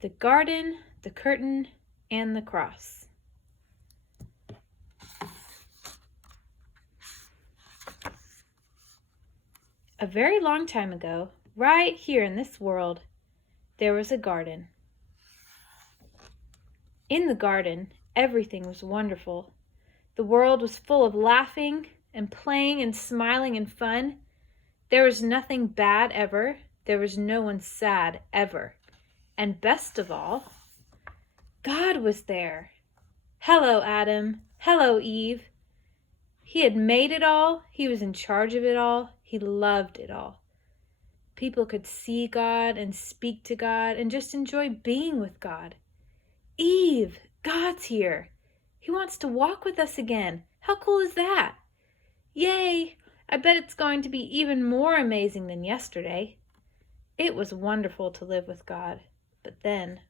The garden, the curtain, and the cross. A very long time ago, right here in this world, there was a garden. In the garden, everything was wonderful. The world was full of laughing and playing and smiling and fun. There was nothing bad ever. There was no one sad ever. And best of all, God was there. Hello, Adam. Hello, Eve. He had made it all. He was in charge of it all. He loved it all. People could see God and speak to God and just enjoy being with God. Eve, God's here. He wants to walk with us again. How cool is that? Yay! I bet it's going to be even more amazing than yesterday. It was wonderful to live with God. But then,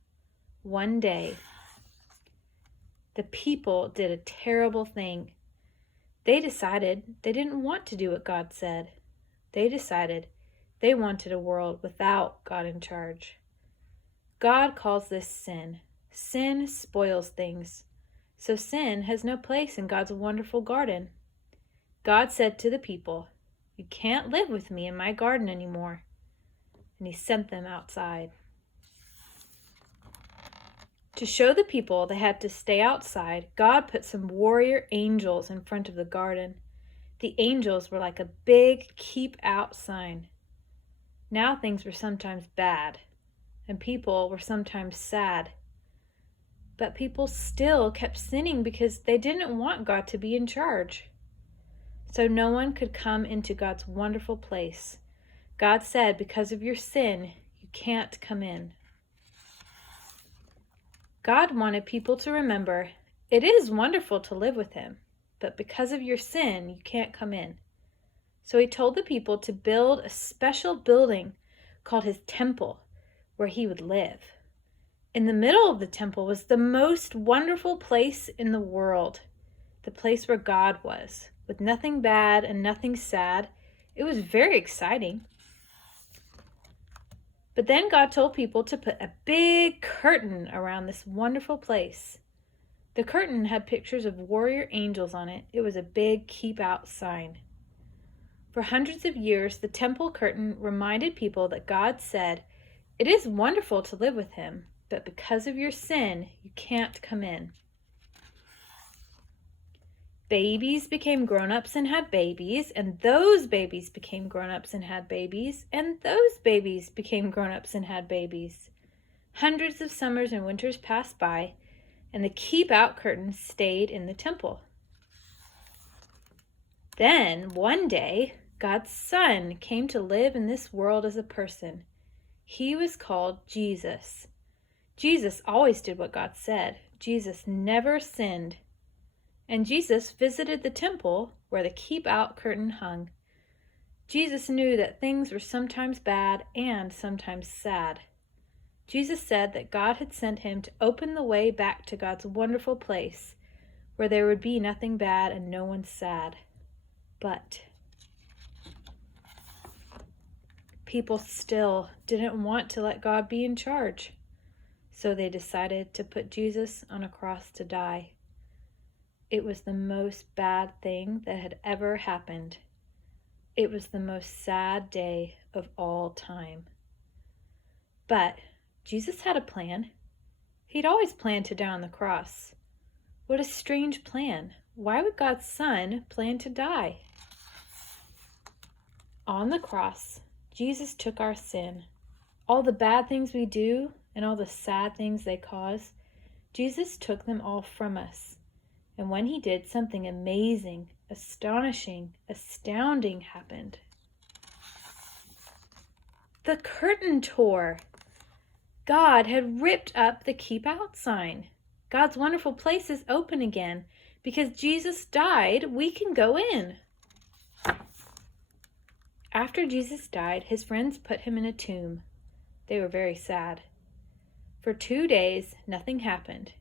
one day, the people did a terrible thing. They decided they didn't want to do what God said. They decided they wanted a world without God in charge. God calls this sin. Sin spoils things. So sin has no place in God's wonderful garden. God said to the people, "You can't live with me in my garden anymore." And he sent them outside. To show the people they had to stay outside, God put some warrior angels in front of the garden. The angels were like a big keep out sign. Now things were sometimes bad, and people were sometimes sad. But people still kept sinning because they didn't want God to be in charge. So no one could come into God's wonderful place. God said, because of your sin, you can't come in. God wanted people to remember, it is wonderful to live with him, but because of your sin, you can't come in. So he told the people to build a special building called his temple, where he would live. In the middle of the temple was the most wonderful place in the world, the place where God was, with nothing bad and nothing sad. It was very exciting. But then God told people to put a big curtain around this wonderful place. The curtain had pictures of warrior angels on it. It was a big keep out sign. For hundreds of years, the temple curtain reminded people that God said, it is wonderful to live with him, but because of your sin, you can't come in. Babies became grown-ups and had babies, and those babies became grown-ups and had babies, and those babies became grown-ups and had babies. Hundreds of summers and winters passed by, and the keep-out curtain stayed in the temple. Then, one day, God's Son came to live in this world as a person. He was called Jesus. Jesus always did what God said. Jesus never sinned. And Jesus visited the temple where the keep-out curtain hung. Jesus knew that things were sometimes bad and sometimes sad. Jesus said that God had sent him to open the way back to God's wonderful place, where there would be nothing bad and no one sad. But people still didn't want to let God be in charge, so they decided to put Jesus on a cross to die. It was the most bad thing that had ever happened. It was the most sad day of all time. But Jesus had a plan. He'd always planned to die on the cross. What a strange plan. Why would God's Son plan to die? On the cross, Jesus took our sin. All the bad things we do and all the sad things they cause, Jesus took them all from us. And when he did, something amazing, astonishing, astounding happened. The curtain tore. God had ripped up the keep out sign. God's wonderful place is open again. Because Jesus died, we can go in. After Jesus died, his friends put him in a tomb. They were very sad. For 2 days, nothing happened.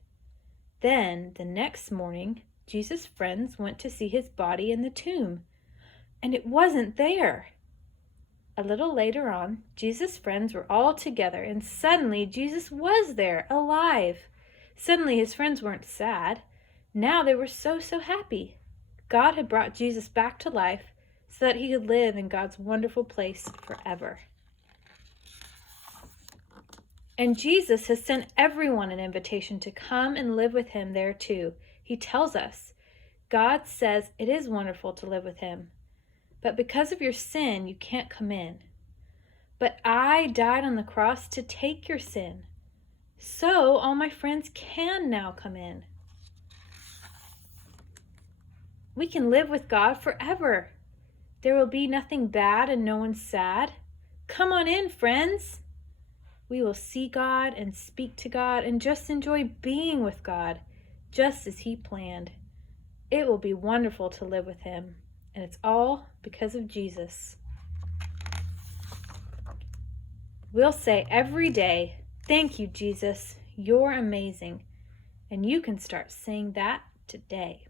Then, the next morning, Jesus' friends went to see his body in the tomb, and it wasn't there. A little later on, Jesus' friends were all together, and suddenly Jesus was there, alive. Suddenly his friends weren't sad. Now they were so happy. God had brought Jesus back to life so that he could live in God's wonderful place forever. And Jesus has sent everyone an invitation to come and live with him there too. He tells us, God says it is wonderful to live with him, but because of your sin, you can't come in. But I died on the cross to take your sin, so all my friends can now come in. We can live with God forever. There will be nothing bad and no one sad. Come on in, friends. We will see God and speak to God and just enjoy being with God, just as he planned. It will be wonderful to live with him, and it's all because of Jesus. We'll say every day, thank you, Jesus, you're amazing. And you can start saying that today.